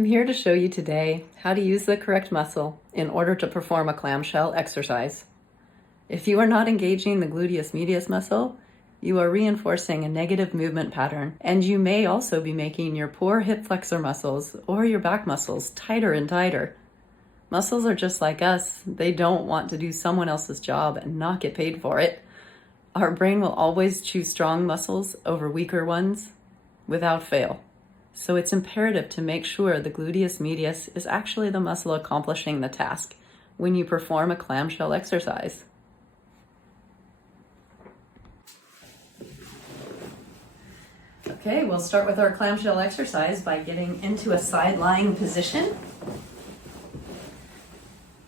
I'm here to show you today how to use the correct muscle in order to perform a clamshell exercise. If you are not engaging the gluteus medius muscle, you are reinforcing a negative movement pattern, and you may also be making your poor hip flexor muscles or your back muscles tighter and tighter. Muscles are just like us. They don't want to do someone else's job and not get paid for it. Our brain will always choose strong muscles over weaker ones without fail. So it's imperative to make sure the gluteus medius is actually the muscle accomplishing the task when you perform a clamshell exercise. Okay, we'll start with our clamshell exercise by getting into a side lying position.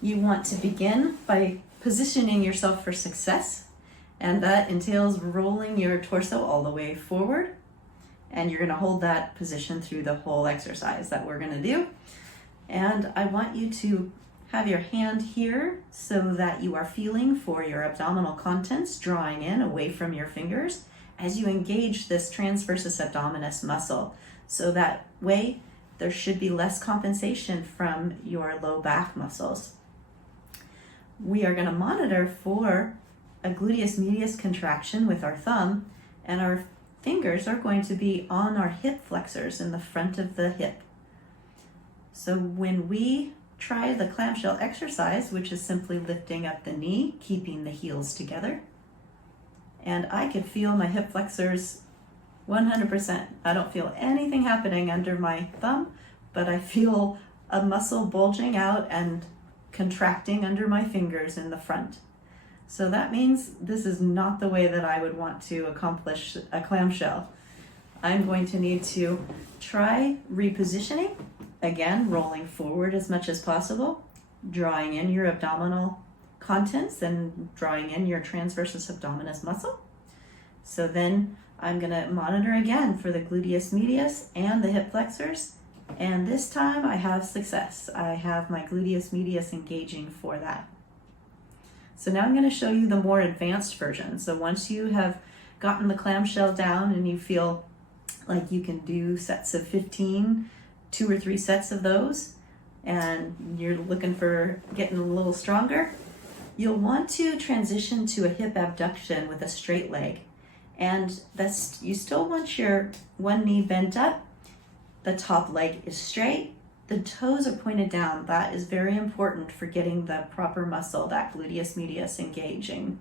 You want to begin by positioning yourself for success, and that entails rolling your torso all the way forward. And you're going to hold that position through the whole exercise that we're going to do. And I want you to have your hand here so that you are feeling for your abdominal contents, drawing in away from your fingers as you engage this transversus abdominis muscle. So that way there should be less compensation from your low back muscles. We are going to monitor for a gluteus medius contraction with our thumb, and our fingers are going to be on our hip flexors in the front of the hip. So when we try the clamshell exercise, which is simply lifting up the knee, keeping the heels together, and I could feel my hip flexors 100%. I don't feel anything happening under my thumb, but I feel a muscle bulging out and contracting under my fingers in the front. So that means this is not the way that I would want to accomplish a clamshell. I'm going to need to try repositioning, again, rolling forward as much as possible, drawing in your abdominal contents and drawing in your transversus abdominis muscle. So then I'm going to monitor again for the gluteus medius and the hip flexors, and this time I have success. I have my gluteus medius engaging for that. So now I'm going to show you the more advanced version. So once you have gotten the clamshell down and you feel like you can do sets of 15, 2 or 3 sets of those, and you're looking for getting a little stronger, you'll want to transition to a hip abduction with a straight leg. And you still want your one knee bent up, the top leg is straight, the toes are pointed down. That is very important for getting the proper muscle, that gluteus medius, engaging.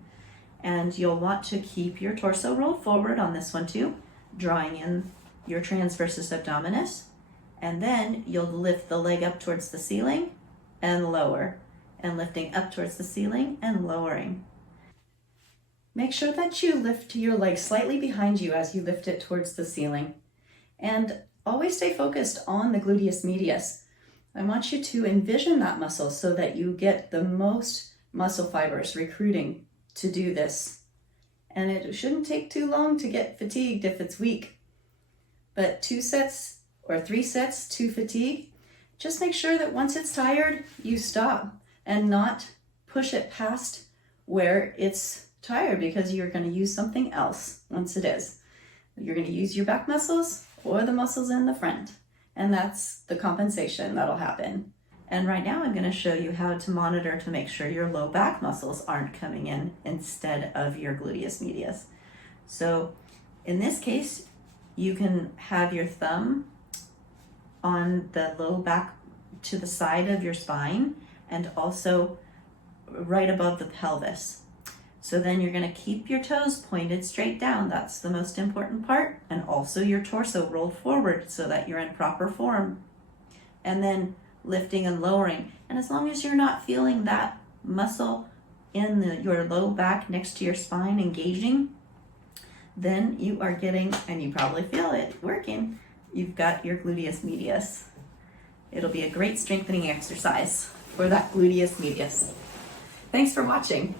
And you'll want to keep your torso rolled forward on this one too, drawing in your transversus abdominis. And then you'll lift the leg up towards the ceiling and lower, and lifting up towards the ceiling and lowering. Make sure that you lift your leg slightly behind you as you lift it towards the ceiling. And always stay focused on the gluteus medius. I want you to envision that muscle so that you get the most muscle fibers recruiting to do this. And it shouldn't take too long to get fatigued if it's weak. But 2 sets or 3 sets to fatigue, just make sure that once it's tired, you stop and not push it past where it's tired, because you're going to use something else once it is. You're going to use your back muscles or the muscles in the front, and that's the compensation that'll happen. And right now I'm going to show you how to monitor to make sure your low back muscles aren't coming in instead of your gluteus medius. So in this case, you can have your thumb on the low back to the side of your spine and also right above the pelvis. So then you're going to keep your toes pointed straight down. That's the most important part. And also your torso rolled forward so that you're in proper form. And then lifting and lowering. And as long as you're not feeling that muscle in your low back next to your spine engaging, then you are getting, and you probably feel it working, you've got your gluteus medius. It'll be a great strengthening exercise for that gluteus medius. Thanks for watching.